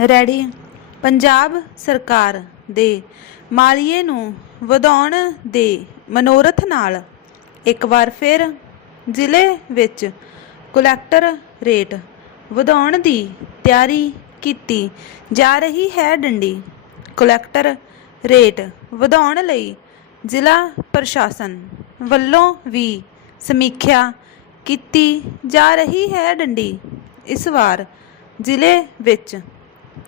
Ready. Punjab ਸਰਕਾਰ ਦੇ ਮਾਲੀਏ ਨੂੰ ਵਧਾਉਣ ਦੇ ਮਨੋਰਥ ਨਾਲ ਇੱਕ ਵਾਰ ਫਿਰ ਜ਼ਿਲ੍ਹੇ ਵਿੱਚ ਕੁਲੈਕਟਰ ਰੇਟ ਵਧਾਉਣ ਦੀ ਤਿਆਰੀ ਕੀਤੀ ਜਾ ਰਹੀ ਹੈ ਡੰਡੀ। ਕੁਲੈਕਟਰ ਰੇਟ ਵਧਾਉਣ ਲਈ ਜ਼ਿਲ੍ਹਾ ਪ੍ਰਸ਼ਾਸਨ ਵੱਲੋਂ ਵੀ ਸਮੀਖਿਆ ਕੀਤੀ ਜਾ ਰਹੀ ਹੈ ਡੰਡੀ। ਇਸ ਵਾਰ ਜ਼ਿਲ੍ਹੇ ਵਿੱਚ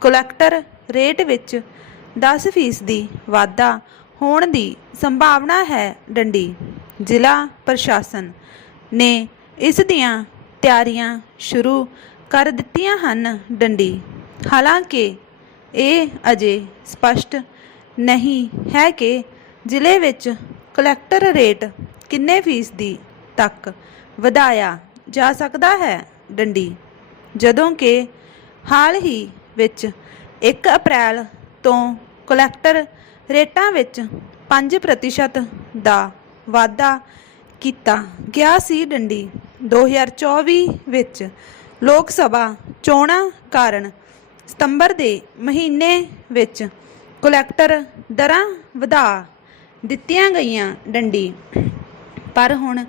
ਕੁਲੈਕਟਰ ਰੇਟ ਵਿੱਚ 10 ਫੀਸਦੀ ਵਾਧਾ ਹੋਣ ਦੀ ਸੰਭਾਵਨਾ ਹੈ ਡੰਡੀ। ਜ਼ਿਲ੍ਹਾ ਪ੍ਰਸ਼ਾਸਨ ਨੇ ਇਸ ਦੀਆਂ ਤਿਆਰੀਆਂ ਸ਼ੁਰੂ ਕਰ ਦਿੱਤੀਆਂ ਹਨ ਡੰਡੀ। ਹਾਲਾਂਕਿ ਇਹ ਅਜੇ ਸਪਸ਼ਟ ਨਹੀਂ ਹੈ ਕਿ ਜ਼ਿਲ੍ਹੇ ਵਿੱਚ ਕਲੈਕਟਰ ਰੇਟ ਕਿੰਨੇ ਫੀਸਦੀ ਤੱਕ ਵਧਾਇਆ ਜਾ ਸਕਦਾ ਹੈ ਡੰਡੀ। ਜਦੋਂ ਕਿ ਹਾਲ ਹੀ ਵਿੱਚ 1 ਅਪ੍ਰੈਲ ਤੋਂ ਕਲੈਕਟਰ ਰੇਟਾਂ ਵਿੱਚ 5% ਦਾ ਵਾਧਾ ਕੀਤਾ ਗਿਆ ਸੀ ਡੰਡੀ। 2024 ਵਿੱਚ ਲੋਕ ਸਭਾ ਚੋਣਾਂ ਕਾਰਨ ਸਤੰਬਰ ਦੇ ਮਹੀਨੇ ਵਿੱਚ ਕਲੈਕਟਰ ਦਰਾਂ ਵਧਾ ਦਿੱਤੀਆਂ ਗਈਆਂ ਡੰਡੀ। ਪਰ ਹੁਣ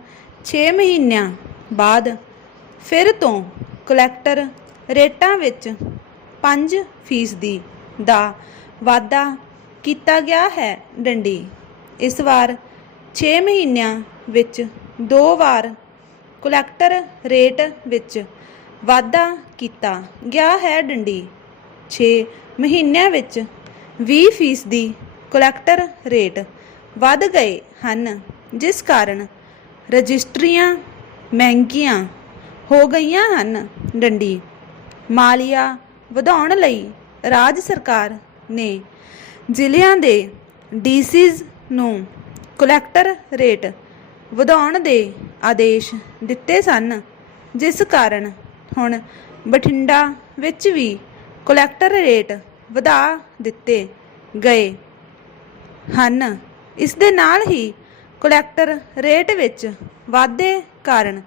6 ਮਹੀਨਿਆਂ ਬਾਅਦ ਫਿਰ ਤੋਂ ਕਲੈਕਟਰ ਰੇਟਾਂ ਵਿੱਚ 5 ਫੀਸਦੀ ਦਾ ਵਾਧਾ ਕੀਤਾ ਗਿਆ ਹੈ ਡੰਡੀ। ਇਸ ਵਾਰ 6 ਮਹੀਨਿਆਂ ਵਿੱਚ ਦੋ ਵਾਰ ਕਲੈਕਟਰ ਰੇਟ ਵਿੱਚ ਵਾਧਾ ਕੀਤਾ ਗਿਆ ਹੈ ਡੰਡੀ। 6 ਮਹੀਨਿਆਂ ਵਿੱਚ 20 ਫੀਸਦੀ ਕਲੈਕਟਰ ਰੇਟ ਵੱਧ ਗਏ ਹਨ, ਜਿਸ ਕਾਰਨ ਰਜਿਸਟਰੀਆਂ ਮਹਿੰਗੀਆਂ ਹੋ ਗਈਆਂ ਹਨ ਡੰਡੀ। ਮਾਲੀਆ ਵਧਾਉਣ ਲਈ ਰਾਜ ਸਰਕਾਰ ਨੇ ਜ਼ਿਲ੍ਹਿਆਂ ਦੇ ਡੀਸੀਜ਼ ਨੂੰ ਕਲੈਕਟਰ ਰੇਟ ਵਧਾਉਣ ਦੇ ਆਦੇਸ਼ ਦਿੱਤੇ ਸਨ, ਜਿਸ ਕਾਰਨ ਹੁਣ ਬਠਿੰਡਾ ਵਿੱਚ ਵੀ ਕਲੈਕਟਰ ਰੇਟ ਵਧਾ ਦਿੱਤੇ ਗਏ ਹਨ। ਇਸ ਦੇ ਨਾਲ ਹੀ ਕਲੈਕਟਰ ਰੇਟ ਵਿੱਚ ਵਾਧੇ ਕਾਰਨ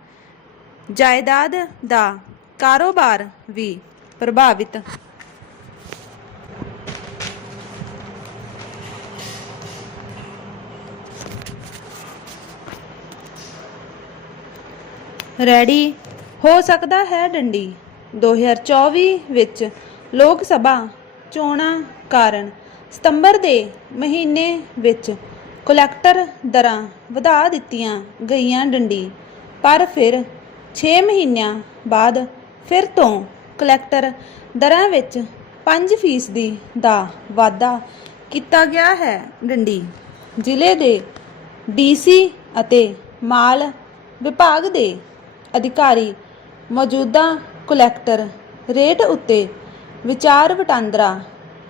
ਜਾਇਦਾਦ ਦਾ ਕਾਰੋਬਾਰ ਵੀ ਪ੍ਰਭਾਵਿਤ। ਰੈਡੀ ਹੋ ਸਕਦਾ ਹੈ ਡੰਡੀ। 2024 ਵਿੱਚ ਲੋਕ ਸਭਾ ਚੋਣਾਂ ਕਾਰਨ ਸਤੰਬਰ ਦੇ ਮਹੀਨੇ ਵਿੱਚ ਕਲੈਕਟਰ ਦਰਾਂ ਵਧਾ ਦਿੱਤੀਆਂ ਗਈਆਂ ਡੰਡੀ। ਪਰ ਫਿਰ 6 ਮਹੀਨਿਆਂ ਬਾਅਦ ਫਿਰ ਤੋਂ ਕਲੈਕਟਰ ਦਰਾਂ ਵਿੱਚ 5 ਫੀਸਦੀ ਦਾ ਵਾਧਾ ਕੀਤਾ ਗਿਆ ਹੈ। ਡੰਡੀ, ਜ਼ਿਲ੍ਹੇ ਦੇ ਡੀਸੀ ਅਤੇ ਮਾਲ ਵਿਭਾਗ ਦੇ ਅਧਿਕਾਰੀ ਮੌਜੂਦਾ ਕਲੈਕਟਰ ਰੇਟ ਉੱਤੇ ਵਿਚਾਰ ਵਟਾਂਦਰਾ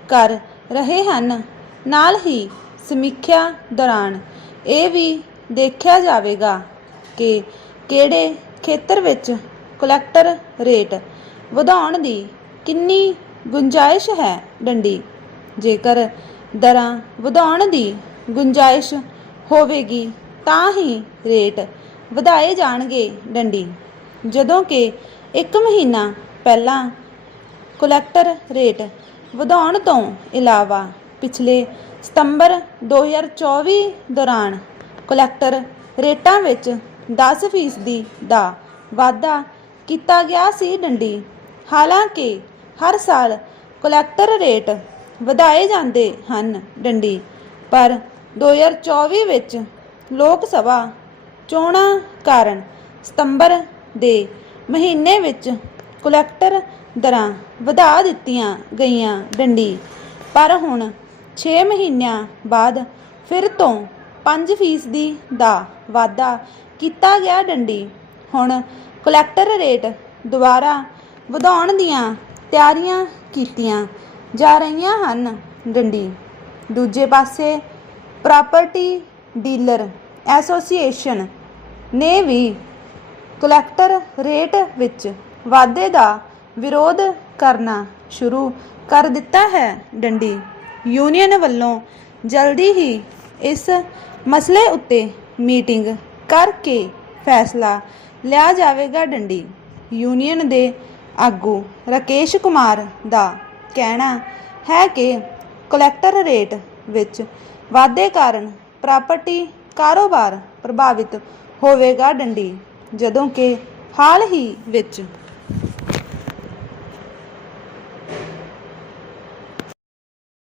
ਕਰ ਰਹੇ ਹਨ। ਨਾਲ ਹੀ ਸਮੀਖਿਆ ਦੌਰਾਨ ਇਹ ਵੀ ਦੇਖਿਆ ਜਾਵੇਗਾ ਕਿ ਕਿਹੜੇ ਖੇਤਰ ਵਿੱਚ ਕਲੈਕਟਰ ਰੇਟ ਵਧਾਉਣ ਦੀ ਕਿੰਨੀ ਗੁੰਜਾਇਸ਼ ਹੈ ਡੰਡੀ? ਜੇਕਰ ਦਰਾਂ ਵਧਾਉਣ ਦੀ ਗੁੰਜਾਇਸ਼ ਹੋਵੇਗੀ, ਤਾਂ ਹੀ ਰੇਟ ਵਧਾਏ ਜਾਣਗੇ ਡੰਡੀ। ਜਦੋਂ ਕਿ 1 ਮਹੀਨਾ ਪਹਿਲਾਂ ਕਲੈਕਟਰ ਰੇਟ ਵਧਾਉਣ ਤੋਂ ਇਲਾਵਾ ਪਿਛਲੇ ਸਤੰਬਰ 2024 ਦੌਰਾਨ ਕਲੈਕਟਰ ਰੇਟਾਂ ਵਿੱਚ 10 ਫੀਸਦੀ ਦਾ ਵਾਧਾ ਕੀਤਾ ਗਿਆ ਸੀ ਡੰਡੀ। ਹਾਲਾਂਕਿ ਹਰ ਸਾਲ ਕਲੈਕਟਰ ਰੇਟ ਵਧਾਏ ਜਾਂਦੇ ਹਨ ਡੰਡੀ, ਪਰ 2024 ਵਿੱਚ ਲੋਕ ਸਭਾ ਚੋਣਾਂ ਕਾਰਨ ਸਤੰਬਰ ਦੇ ਮਹੀਨੇ ਵਿੱਚ ਕਲੈਕਟਰ ਦਰਾਂ ਵਧਾ ਦਿੱਤੀਆਂ ਗਈਆਂ ਡੰਡੀ, ਪਰ ਹੁਣ 6 ਮਹੀਨਿਆਂ ਬਾਅਦ ਫਿਰ ਤੋਂ 5 ਫੀਸਦੀ ਦਾ ਵਾਧਾ ਕੀਤਾ ਗਿਆ ਡੰਡੀ। ਹੁਣ ਕਲੈਕਟਰ ਰੇਟ ਦੁਬਾਰਾ ਵਧਾਉਣ ਦੀਆਂ ਤਿਆਰੀਆਂ ਕੀਤੀਆਂ ਜਾ ਰਹੀਆਂ ਹਨ। ਡੰਡੀ। ਦੂਜੇ ਪਾਸੇ ਪ੍ਰਾਪਰਟੀ ਡੀਲਰ ਐਸੋਸੀਏਸ਼ਨ ਨੇ ਵੀ ਕਲੈਕਟਰ ਰੇਟ ਵਿੱਚ ਵਾਧੇ ਦਾ ਵਿਰੋਧ ਕਰਨਾ ਸ਼ੁਰੂ ਕਰ ਦਿੱਤਾ ਹੈ। ਡੰਡੀ। ਯੂਨੀਅਨ ਵੱਲੋਂ ਜਲਦੀ ਹੀ ਇਸ ਮਸਲੇ ਉੱਤੇ ਮੀਟਿੰਗ ਕਰਕੇ ਫੈਸਲਾ ਲਿਆ ਜਾਵੇਗਾ। ਡੰਡੀ। ਯੂਨੀਅਨ ਦੇ ਆਗੂ ਰਾਕੇਸ਼ ਕੁਮਾਰ ਦਾ ਕਹਿਣਾ ਹੈ ਕਿ ਕਲੈਕਟਰ ਰੇਟ ਵਿੱਚ ਵਾਧੇ ਕਾਰਨ ਪ੍ਰਾਪਰਟੀ ਕਾਰੋਬਾਰ ਪ੍ਰਭਾਵਿਤ ਹੋਵੇਗਾ ਡੰਡੀ, ਜਦੋਂ ਕਿ ਹਾਲ ਹੀ ਵਿੱਚ